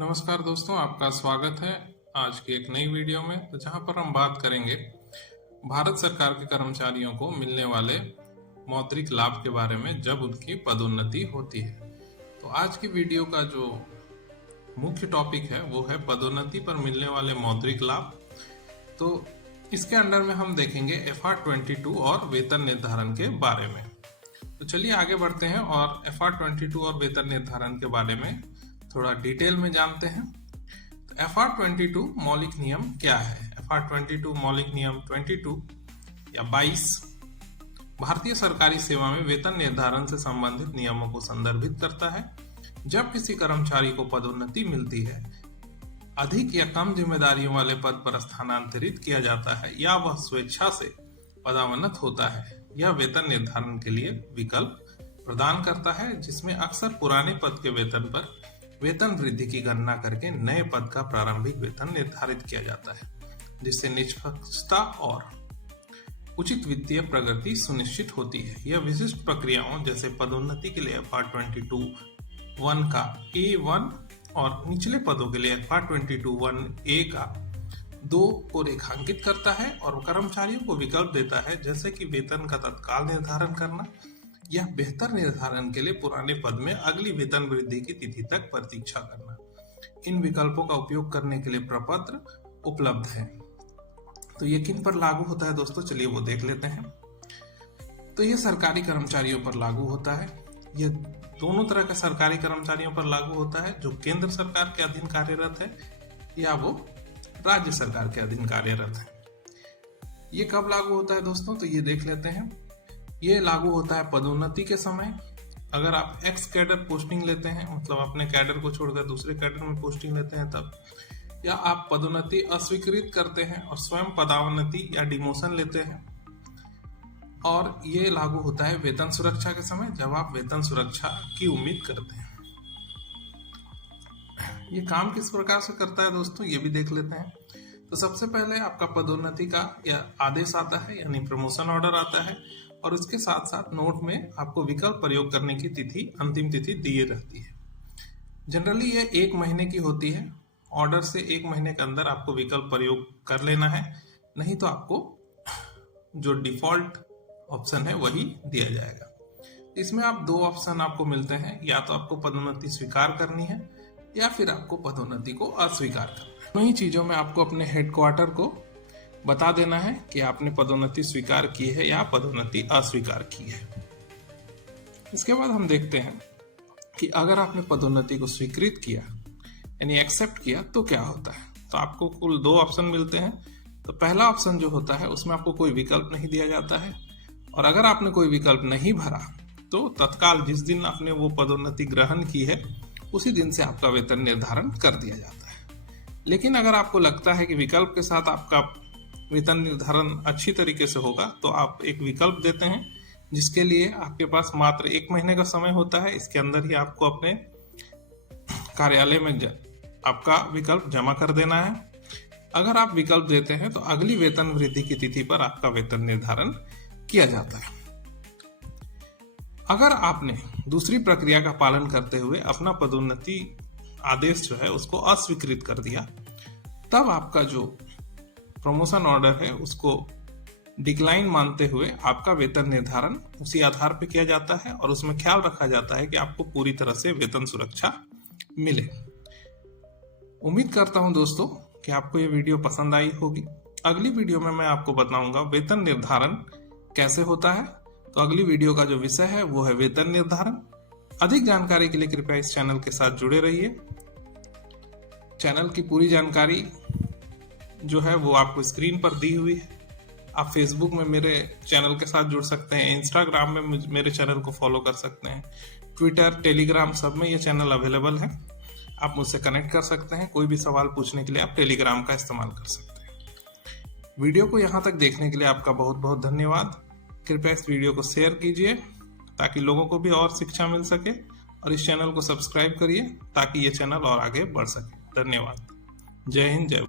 नमस्कार दोस्तों, आपका स्वागत है आज की एक नई वीडियो में। तो जहां पर हम बात करेंगे भारत सरकार के कर्मचारियों को मिलने वाले मौद्रिक लाभ के बारे में जब उनकी पदोन्नति होती है। तो आज की वीडियो का जो मुख्य टॉपिक है वो है पदोन्नति पर मिलने वाले मौद्रिक लाभ। तो इसके अंडर में हम देखेंगे FR22 और वेतन निर्धारण के बारे में। तो चलिए आगे बढ़ते हैं और FR22 और वेतन निर्धारण के बारे में थोड़ा डिटेल में जानते हैं। तो FR22 मौलिक नियम क्या है? FR22 मौलिक नियम 22 या 22 भारतीय सरकारी सेवा में वेतन निर्धारण से संबंधित नियमों को संदर्भित करता है। जब किसी कर्मचारी को पदोन्नति मिलती है, अधिक या कम जिम्मेदारियों वाले पद पर स्थानांतरित किया जाता है या वह स्वेच्छा से पदोन्नत होता है, यह वेतन निर्धारण के लिए विकल्प प्रदान करता है, जिसमें अक्सर पुराने पद के वेतन पर वेतन वृद्धि की गणना करके नए पद का प्रारंभिक वेतन निर्धारित किया जाता है, जिससे निष्पक्षता और उचित वित्तीय प्रगति सुनिश्चित होती है। यह विशिष्ट प्रक्रियाओं जैसे पदोन्नति के लिए FR22(1) का A1 और निचले पदों के लिए FR22(1)A का 2 को रेखांकित करता है और कर्मचारियों को विकल्प देता है, जैसे कि वेतन का तत्काल निर्धारण करना या बेहतर निर्धारण के लिए पुराने पद में अगली वेतन वृद्धि की तिथि तक प्रतीक्षा करना। इन विकल्पों का उपयोग करने के लिए प्रपत्र उपलब्ध है। तो ये किन पर लागू होता है दोस्तों, चलिए वो देख लेते हैं। तो ये सरकारी कर्मचारियों पर लागू होता है। ये दोनों तरह के सरकारी कर्मचारियों पर लागू होता है, जो केंद्र सरकार के अधीन कार्यरत है या वो राज्य सरकार के अधीन कार्यरत है। ये कब लागू होता है दोस्तों, तो ये देख लेते हैं। ये लागू होता है पदोन्नति के समय। अगर आप एक्स कैडर पोस्टिंग लेते हैं, मतलब अपने कैडर को छोड़कर दूसरे कैडर में पोस्टिंग लेते हैं तब, या आप पदोन्नति अस्वीकृत करते हैं और स्वयं पदोन्नति या डिमोशन लेते हैं। और ये लागू होता है वेतन सुरक्षा के समय, जब आप वेतन सुरक्षा की उम्मीद करते हैं। ये काम किस प्रकार से करता है दोस्तों, ये भी देख लेते हैं। तो सबसे पहले आपका पदोन्नति का या आदेश आता है, यानी प्रमोशन ऑर्डर आता है, और उसके साथ साथ नोट में आपको विकल्प प्रयोग करने की तिथि, अंतिम तिथि दी रहती है। जनरली ये 1 महीने की होती है। ऑर्डर से 1 महीने के अंदर आपको विकल्प प्रयोग कर लेना है, नहीं तो आपको जो डिफॉल्ट ऑप्शन है वही दिया जाएगा। इसमें आप 2 ऑप्शन आपको मिलते हैं, या तो आपको पदोन्नति स्वीकार करनी है या फिर आपको पदोन्नति को अस्वीकार करना है। वही चीजों में आपको अपने हेडक्वार्टर को बता देना है कि आपने पदोन्नति स्वीकार की है या पदोन्नति अस्वीकार की है। इसके बाद हम देखते हैं कि अगर आपने पदोन्नति को स्वीकृत किया, यानी एक्सेप्ट किया, तो क्या होता है। तो आपको कुल 2 ऑप्शन मिलते हैं। तो पहला ऑप्शन जो होता है उसमें आपको कोई विकल्प नहीं दिया जाता है, और अगर आपने कोई विकल्प नहीं भरा तो तत्काल जिस दिन आपने वो पदोन्नति ग्रहण की है उसी दिन से आपका वेतन निर्धारण कर दिया जाता है। लेकिन अगर आपको लगता है कि विकल्प के साथ आपका वेतन निर्धारण अच्छी तरीके से होगा, तो आप एक विकल्प देते हैं, जिसके लिए आपके पास मात्र 1 महीने का समय होता है। इसके अंदर ही आपको अपने कार्यालय में आपका विकल्प जमा कर देना है। अगर आप विकल्प देते हैं तो अगली वेतन वृद्धि की तिथि पर आपका वेतन निर्धारण किया जाता है। अगर आपने दूसरी प्रक्रिया का पालन करते हुए अपना पदोन्नति आदेश जो है उसको अस्वीकृत कर दिया, तब आपका जो प्रमोशन ऑर्डर है उसको डिक्लाइन मानते हुए आपका वेतन निर्धारण उसी आधार पर किया जाता है, और उसमें ख्याल रखा जाता है कि आपको पूरी तरह से वेतन सुरक्षा मिले। उम्मीद करता हूं दोस्तों कि आपको ये वीडियो पसंद आई होगी। अगली वीडियो में मैं आपको बताऊंगा वेतन निर्धारण कैसे होता है। तो अगली वीडियो का जो विषय है वो है वेतन निर्धारण। अधिक जानकारी के लिए कृपया इस चैनल के साथ जुड़े रहिए। चैनल की पूरी जानकारी जो है वो आपको स्क्रीन पर दी हुई है। आप फेसबुक में मेरे चैनल के साथ जुड़ सकते हैं, इंस्टाग्राम में मेरे चैनल को फॉलो कर सकते हैं, ट्विटर, टेलीग्राम सब में ये चैनल अवेलेबल है। आप मुझसे कनेक्ट कर सकते हैं। कोई भी सवाल पूछने के लिए आप टेलीग्राम का इस्तेमाल कर सकते हैं। वीडियो को यहाँ तक देखने के लिए आपका बहुत बहुत धन्यवाद। कृपया इस वीडियो को शेयर कीजिए ताकि लोगों को भी और शिक्षा मिल सके, और इस चैनल को सब्सक्राइब करिए ताकि ये चैनल और आगे बढ़ सके। धन्यवाद। जय हिंद, जय।